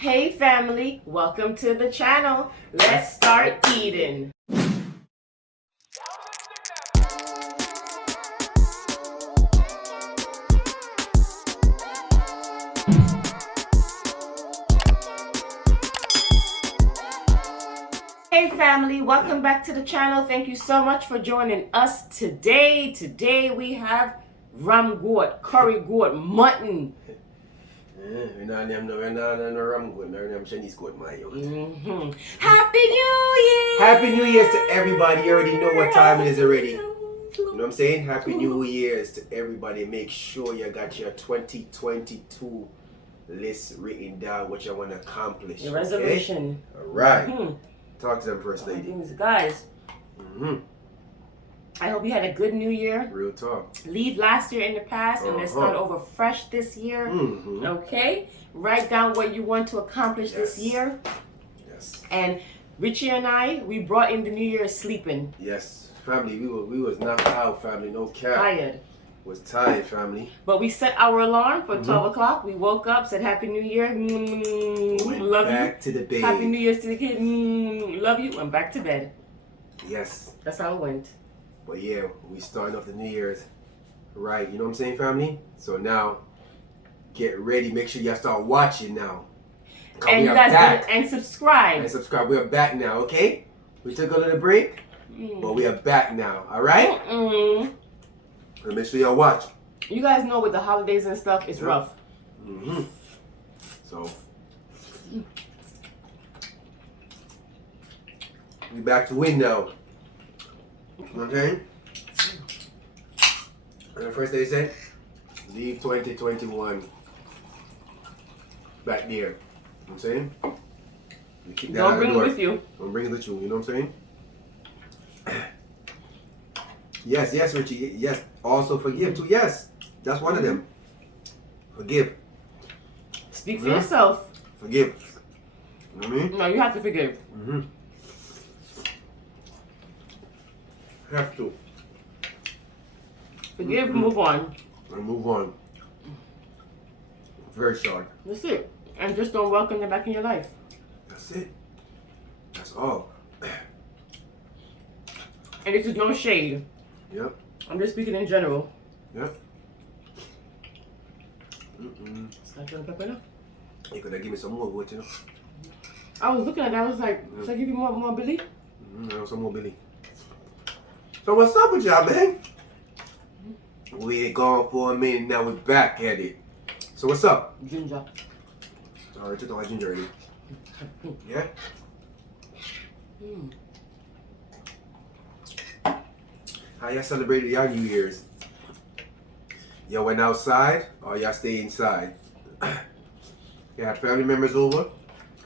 Hey family, welcome to the channel. Let's start eating. Hey family, welcome back to the channel. Thank you so much for joining us today. Today we have ram goat, curry goat, mutton. We're not ram goat, we're not Chinese goat, my youth. Happy New Year! Happy New Year's to everybody. You already know what time it is already. You know what I'm saying? Happy New Year's to everybody. Make sure you got your 2022 list written down, what you want to accomplish. Your resolution. Okay? Alright. Talk to them first, lady. Guys, I hope you had a good New Year. Real talk. Leave last year in the past and let's start over fresh this year. Okay? Write down what you want to accomplish this year. Yes. And Richie and I, we brought in the New Year sleeping. Yes. Family, we was knocked out, family. No cap. Tired. Was tired, family. But we set our alarm for 12 o'clock. We woke up, said Happy New Year. Love back you. to the bed. Happy New Year's to the kid. Love you. Went back to bed. Yes. That's how it went. But yeah, we starting off the New Year's right. You know what I'm saying, family? So now, get ready. Make sure y'all start watching now. And you guys and subscribe. And subscribe. We are back now, okay? We took a little break, but we are back now. All right? And make sure y'all watch. You guys know with the holidays and stuff, it's rough. So, we back to win now. Okay? And the first day said, leave 2021 back there. You know what I'm saying? You keep that Don't bring it with you. Don't bring it with you. You know what I'm saying? Yes, Richie. Yes. Also forgive too. Yes. That's one of them. Forgive. Speak for yourself. Forgive. You know what I mean? No, you have to forgive. Have to. Forgive, move on. And move on. Very short. That's it. And just don't welcome them back in your life. That's it. That's all. And this is no shade. Yep. I'm just speaking in general. Yep. Start doing pepper now. You could have given me some more wood, you know? I was looking at that. I was like, should I give you more Billy? Some more Billy. So what's up with y'all, man? We ain't gone for a minute, now we're back at it. So what's up? Ginger. Alright, took my ginger already. Yeah? How y'all celebrated y'all New Year's? Y'all went outside or y'all stay inside? You had family members over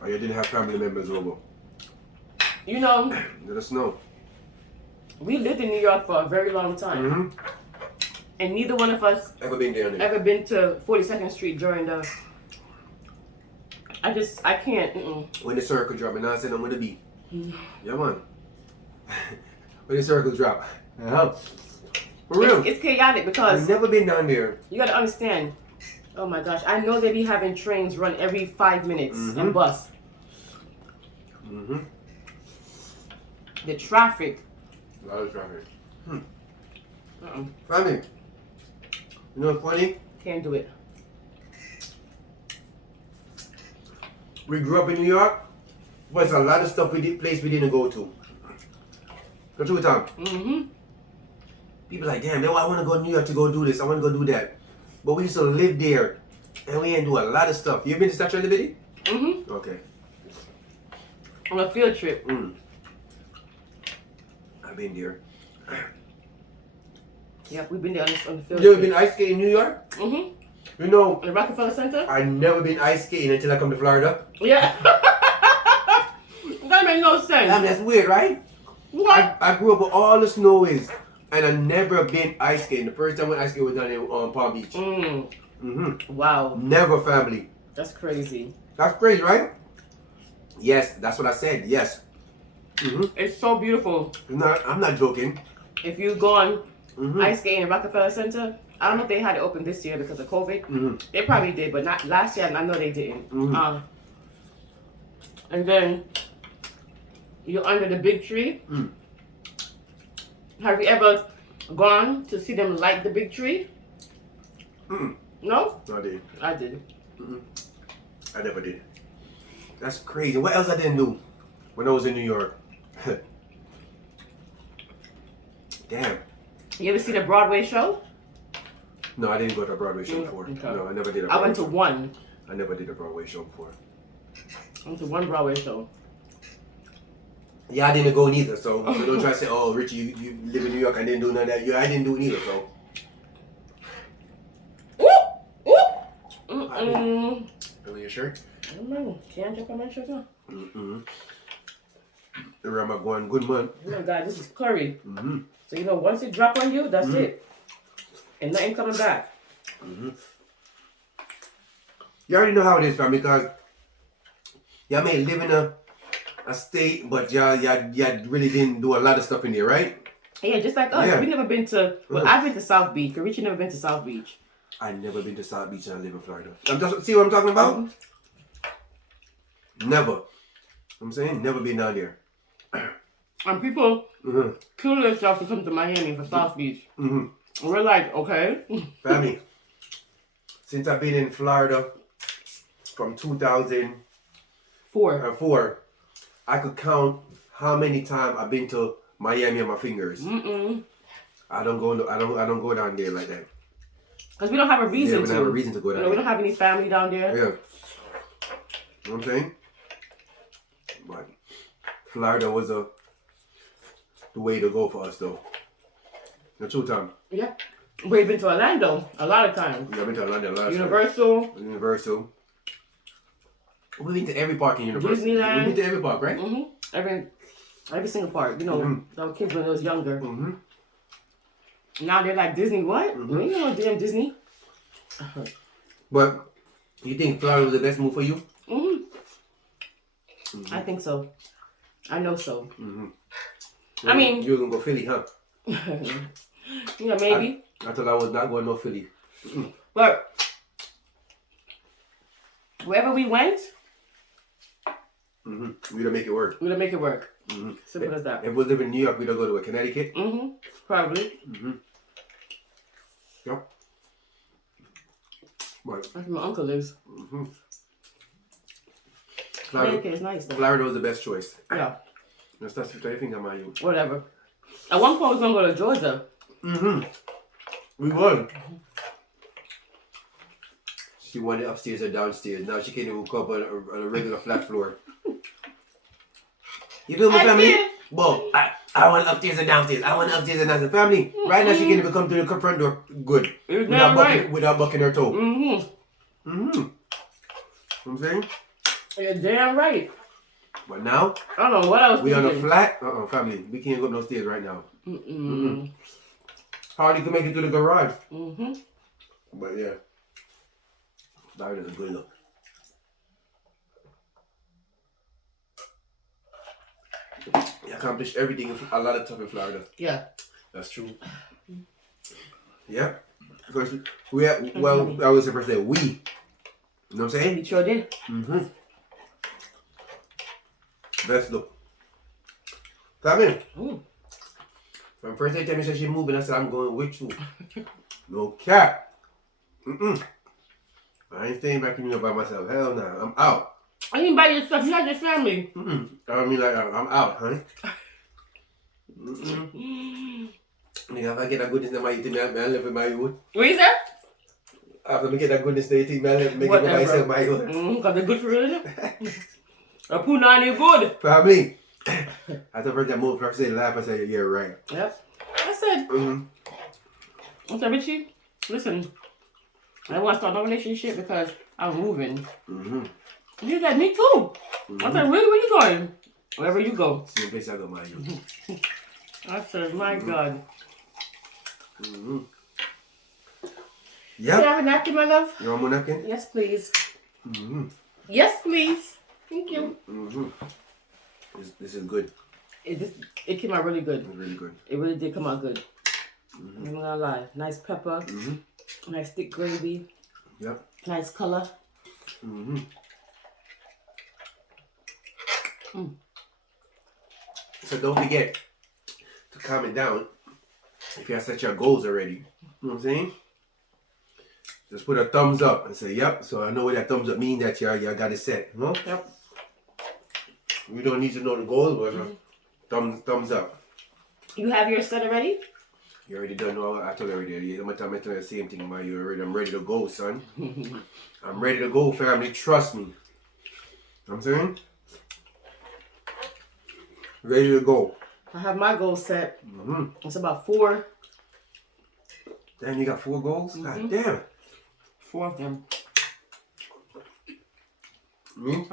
or you didn't have family members over? You know, Let us know. we lived in New York for a very long time. And neither one of us Ever been down there? ever been to 42nd Street during the... I can't. When the circle drop, and I said I'm gonna be. Yeah, man. When the circle drop. For real. It's chaotic because I've never been down there. you gotta understand. Oh my gosh, I know they be having trains run every 5 minutes and bus. The traffic. A lot of traffic. Funny. You know what's funny? Can't do it. We grew up in New York, but it's a lot of stuff we didn't go to. The truth, Tom. People like, damn, I want to go to New York to go do this. I want to go do that. But we used to live there, and we ain't do a lot of stuff. You been to Statue of Liberty? Okay. On a field trip. I've been there. Yeah, we've been there on the field You ever trip. been ice skating in New York? You know, In the Rockefeller Center? I never been ice skating until I come to Florida. Yeah. That made no sense. Damn, that's weird, right? What? I grew up where all the snow is, and I never been ice skating. The first time when ice skating was done in Palm Beach. Wow. Never, family. That's crazy. That's crazy, right? Yes, that's what I said. Yes. It's so beautiful. I'm not joking. If you go on ice skating in Rockefeller Center, I don't know if they had it open this year because of COVID. They probably did, but not last year. I know they didn't. and then you're under the big tree. Mm. Have you ever gone to see them light the big tree? Mm-mm. No? No, I didn't. I did. Mm-mm. I never did. That's crazy. What else I didn't do when I was in New York? Damn. You ever see the Broadway show? No, I didn't go to a Broadway show before. Okay. No, I never did a I Broadway went to show. one. I never did a Broadway show before. I went to one Broadway show. Yeah, I didn't go neither. So don't try to say, oh, Richie, you live in New York. I didn't do none of that. Yeah, I didn't do it neither. So. Feel your shirt? I don't know. Can't jump on my shirt, huh? Ramaguan, good man. Oh my God, this is curry. So you know, once it drop on you, that's it. And nothing coming back. You already know how it is, fam, because you may live in a state, but you really didn't do a lot of stuff in there, right? Yeah, just like us. Yeah. We never been to, well, I've been to South Beach, but Richie never been to South Beach. I never been to South Beach and I live in Florida. See what I'm talking about? Never. I'm saying never been down there. And people kill themselves to come to Miami for South Beach. And we're like, okay. Family, since I've been in Florida from 2004, I could count how many times I've been to Miami on my fingers. I don't go down there like that. Because we don't have a reason we to. don't have a reason to go down You know, there. we don't have any family down there. Yeah. You know what I'm saying? But Florida was the way to go for us, though. The true time. Yeah. We've been to Orlando a lot of times. We've been to Orlando a lot of Universal. times. Universal. We've been to every park in Universal. Disneyland. We've been to every park, right? Every single park. You know, our kids when they was younger. Now they're like, Disney what? We ain't no damn Disney. But you think Florida was the best move for you? I think so. I know so. I mean, you were gonna go Philly, huh? Yeah, maybe. I thought I was not going no Philly. But wherever we went, We'd make it work. we'll make it work. Simple as that. If we live in New York, we'd go to Connecticut. Probably. Yep. Right. That's where my uncle lives. Florida, Connecticut is nice though. Florida was the best choice. Yeah. That's everything about you. Whatever. At one point, we was gonna go to Georgia. We won. She wanted upstairs or downstairs. Now she can't even go up on a regular flat floor. You feel me, I family? did. Well, I want upstairs and downstairs. I want upstairs and downstairs. Family, right now she can't even come to the front door good. You're damn right. Without bucking her toe. Mm-hmm. You know what I'm saying? You're damn right. But now, I don't know what I was we on a thinking. flat. Family, we can't go up no stairs right now. Hardly can make it to the garage. But yeah, that is a good look. You accomplished everything, a lot of stuff in Florida. Yeah. That's true. Yeah. Because we had, well, I was the first day, we. You know what I'm saying? We sure did. Best look. Come in. Mm. From first day, Tammy said she's moving, I said, I'm going with you. No cap. I ain't staying back in New York by myself. Hell no. I'm out. I didn't buy your stuff. You had your family. I mean, like, I'm out, honey. Nigga, if I get that goodness, then I eat it, man, I live with my youth. What you said? After I get that goodness, they eat man, make it by myself, my youth. Because they're good for you, isn't it? A punani good. Family. I thought first I moved, first day laugh, I said, yeah, right. Yep. I said, I said, Richie, listen, I don't want to start no relationship because I'm moving. He said, me too. I said, really, where you going? Wherever you go. Same place I go, my youth. I said, my God. Yep. Do you have a napkin, my love? You want more napkin? Yes, please. Yes, please. Thank you. This is good. It came out really good. It's really good. It really did come out good. I'm not gonna lie. Nice pepper. Nice thick gravy. Yep. Nice color. So don't forget to comment down if you have set your goals already. You know what I'm saying? Just put a thumbs up and say, yep. So I know what that thumbs up means, that you got it set. You know? Yep. We don't need to know the goal, but thumbs up. You have yours set already? You already done all. I told you already. I'm telling you the same thing, man. I'm ready to go, son. I'm ready to go, family. Trust me. You know what I'm saying? Ready to go. I have my goals set. It's about 4. Damn, you got 4 goals? God damn. 4 of them. Me?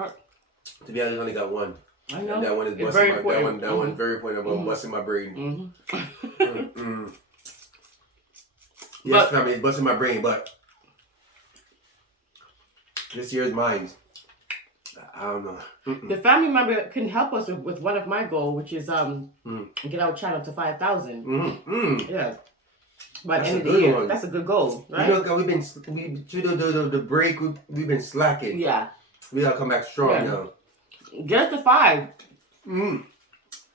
To be honest, I only got 1. I know. And that one is busting my brain. That one very important about busting my brain. Yes, family, it's busting my brain, but this year's mine. I don't know. The family member can help us with one of my goals, which is get our channel to 5,000. Yeah. By the end of the year. That's a good goal, right? You know, through the break, we've been slacking. Yeah. We gotta come back strong now. Get us to 5.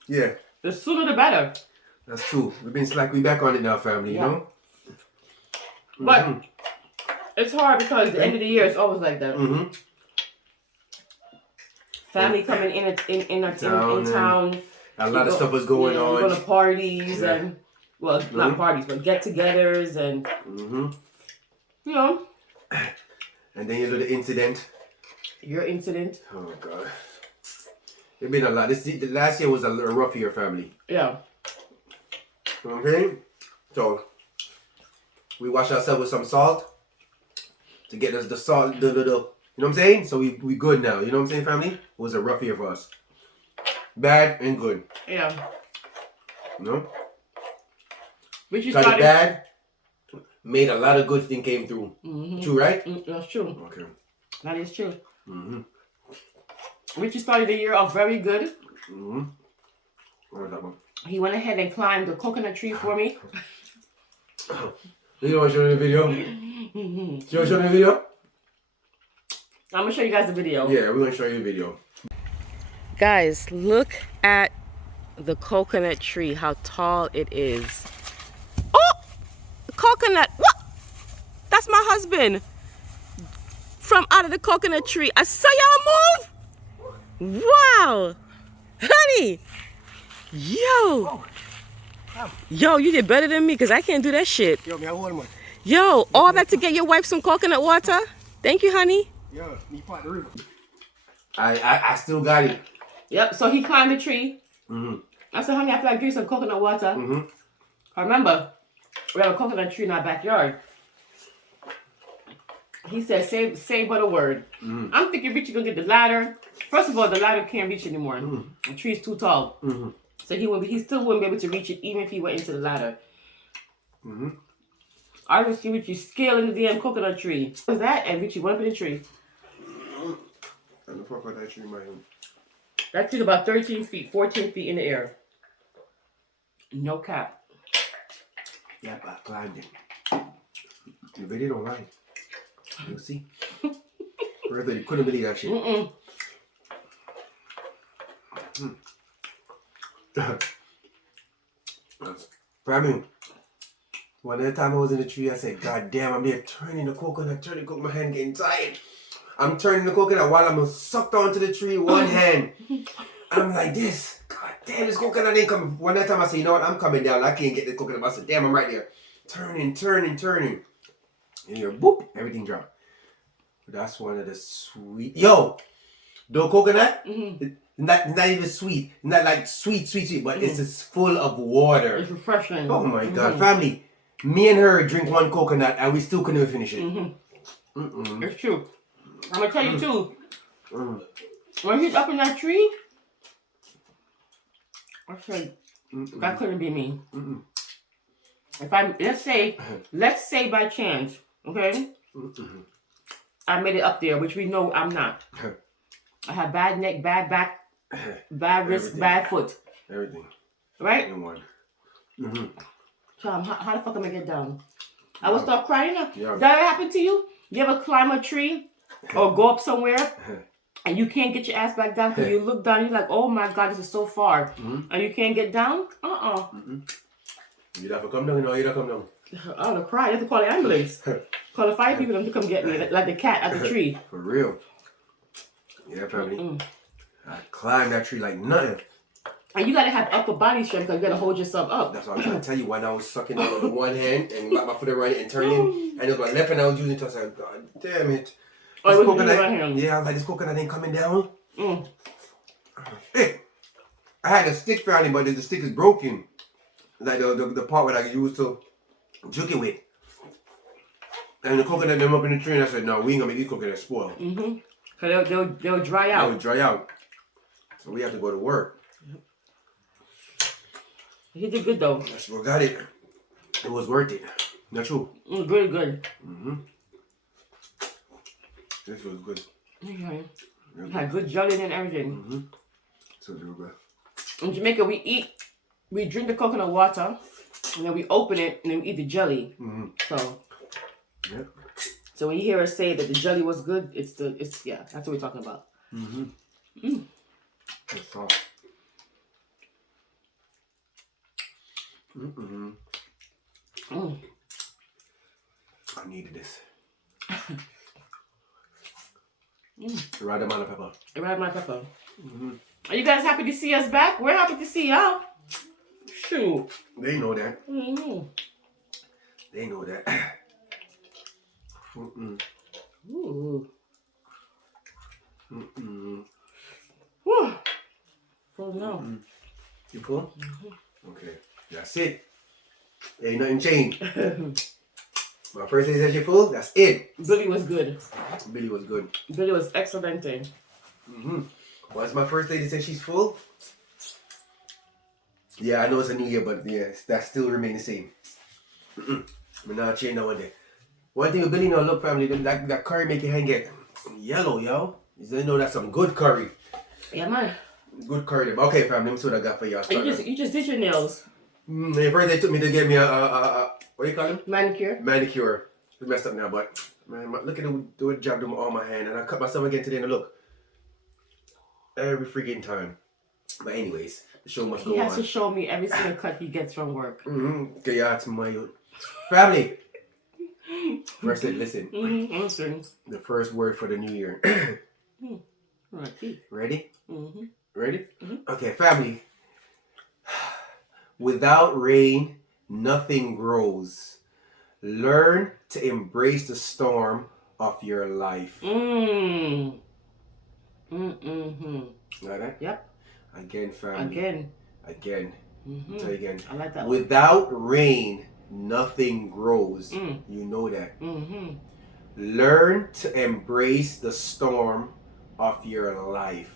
Yeah. The sooner the better. That's true. We've been slack. We back on it now, family. You know. But it's hard because the end of the year is always like that. Family coming in town. A lot of stuff was going on. Going to parties and not parties, but get-togethers and you know. And then you do the incident. Your incident. Oh God. It's been a lot. The last year was a rough year, family. Yeah. Okay. So we wash ourselves with some salt to get us the salt. You know what I'm saying? So we good now. You know what I'm saying, family? It was a rough year for us. Bad and good. Yeah. You know? Which is bad made a lot of good thing came through. True, right? That's true. Okay. That is true. Richie started the year off very good. What is that one? He went ahead and climbed the coconut tree for me. You want to show the video? You want to show the video? I'm going to show you guys the video. Yeah, we're going to show you the video. Guys, look at the coconut tree, how tall it is. Oh! Coconut! What? That's my husband. From out of the coconut tree. I saw y'all move! Wow! Honey! Yo! Yo, you did better than me because I can't do that shit. Yo, me, I want one. Yo, all that to get your wife some coconut water? Thank you, honey. Yo, me part the river. I still got it. Yep, so he climbed the tree. I said, honey, I feel like drinking some coconut water. I remember, we have a coconut tree in our backyard. He said, say but a word. I'm thinking Richie gonna get the ladder. First of all, the ladder can't reach anymore. The tree is too tall. So he still wouldn't be able to reach it even if he went into the ladder. I just see Richie scaling the damn coconut tree. What was that? And Richie went up in the tree. And the fuck with that tree, man. That tree's about 13 feet, 14 feet in the air. No cap. Yeah, but I climbed it. The video don't lie. You'll see. Brother, you couldn't believe that shit. Family, one other time I was in the tree, I said, God damn, I'm there turning the coconut, my hand getting tired. I'm turning the coconut while I'm sucked onto the tree, one hand. I'm like this. God damn, this coconut ain't coming. One other time I said, you know what, I'm coming down. I can't get the coconut. I said, damn, I'm right there. Turning. And you're boop, everything dropped. That's one of the sweet. Yo, the coconut, not even sweet. Not like sweet, but it's just full of water. It's refreshing. Oh my God, family. Me and her drink one coconut and we still couldn't even finish it. It's true. I'm gonna tell you too. When he's up in that tree, I said, that couldn't be me. If I let's say by chance, okay, I made it up there, which we know I'm not. I have bad neck, bad back, bad wrist, Everything. bad foot. Everything. Right? In one. Tom, how the fuck am I get down? I will start crying now. Yeah. Does that happen to you? You ever climb a tree or go up somewhere and you can't get your ass back down because you look down, you're like, oh my God, this is so far. And you can't get down? You'd have to come down, you'd have to come down. I would have cried. You have to call the ambulance. Call the fire people to come get me, like the cat at the tree. For real. Yeah, family. I climbed that tree like nothing. And you gotta have upper body strength because you gotta hold yourself up. That's what I'm trying to tell you. When I was sucking on the one hand and got my foot around it and turning, and it was my left hand I was using, so I was like, God damn it. Oh, it was your right hand. Yeah, I was like, this coconut ain't coming down. Hey, I had a stick family, but the stick is broken. Like the part where I used to juke it with. And the coconut them up in the tree, and I said, no, we ain't gonna make these coconuts spoil. Because they'll dry out. They'll dry out. So we have to go to work. He did good though. That's what got it. It was worth it. Not true. It was really good. This was good. Okay. It had good jelly and everything. So good. In Jamaica, we drink the coconut water, and then we open it, and then we eat the jelly. So, so when you hear us say that the jelly was good, it's yeah, that's what we're talking about. It's soft. I needed this. The right amount of pepper. The right amount of pepper. Are you guys happy to see us back? We're happy to see y'all. Shoot. They know that. They know that. Ooh. Whew. Full now. You full? Okay. That's it. Ain't nothing changed. My first day said you full, that's it. Billy was good. Billy was good. Billy was excellent. Once my first lady said she's full, yeah, I know it's a new year, but yeah, that still remain the same. But not change that one day. One thing with Billy, no, look, family, that curry make your hand get yellow, yo. You know that's some good curry. Yeah, man. Good curry. Okay, family, let me see what I got for y'all. You just did your nails. First they took me to get me a what do you call them? Manicure. Manicure. We messed up now, but man, look at the job doing on my hand, and I cut myself again today. And look, every freaking time. But anyways, the show must go on. He has to show me every single cut he gets from work. Okay, yeah, it's my family. First, listen. The first word for the new year. Ready? Ready? Okay, family. Without rain, nothing grows. Learn to embrace the storm of your life. Like that? Yep. Again, family. Again. Tell you again. I like that. Without rain, nothing grows. You know that. Learn to embrace the storm of your life.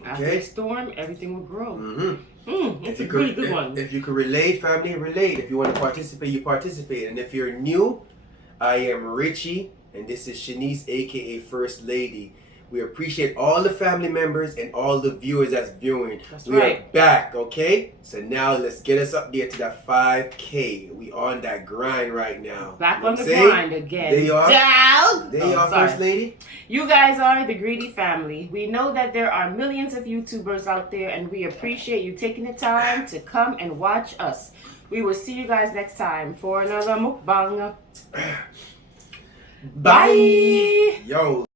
Okay? After a storm, everything will grow. That's a could, really good one. If you could relate, family, relate. If you want to participate, you participate. And if you're new, I am Richie, and this is Shanice, aka First Lady. We appreciate all the family members and all the viewers that's viewing. We are back, okay? So now let's get us up there to that 5K. We on that grind right now. Back on the grind again. There you are. Down. There you are, First Lady. You guys are the Greedy Family. We know that there are millions of YouTubers out there, and we appreciate you taking the time to come and watch us. We will see you guys next time for another mukbang. Bye. Yo.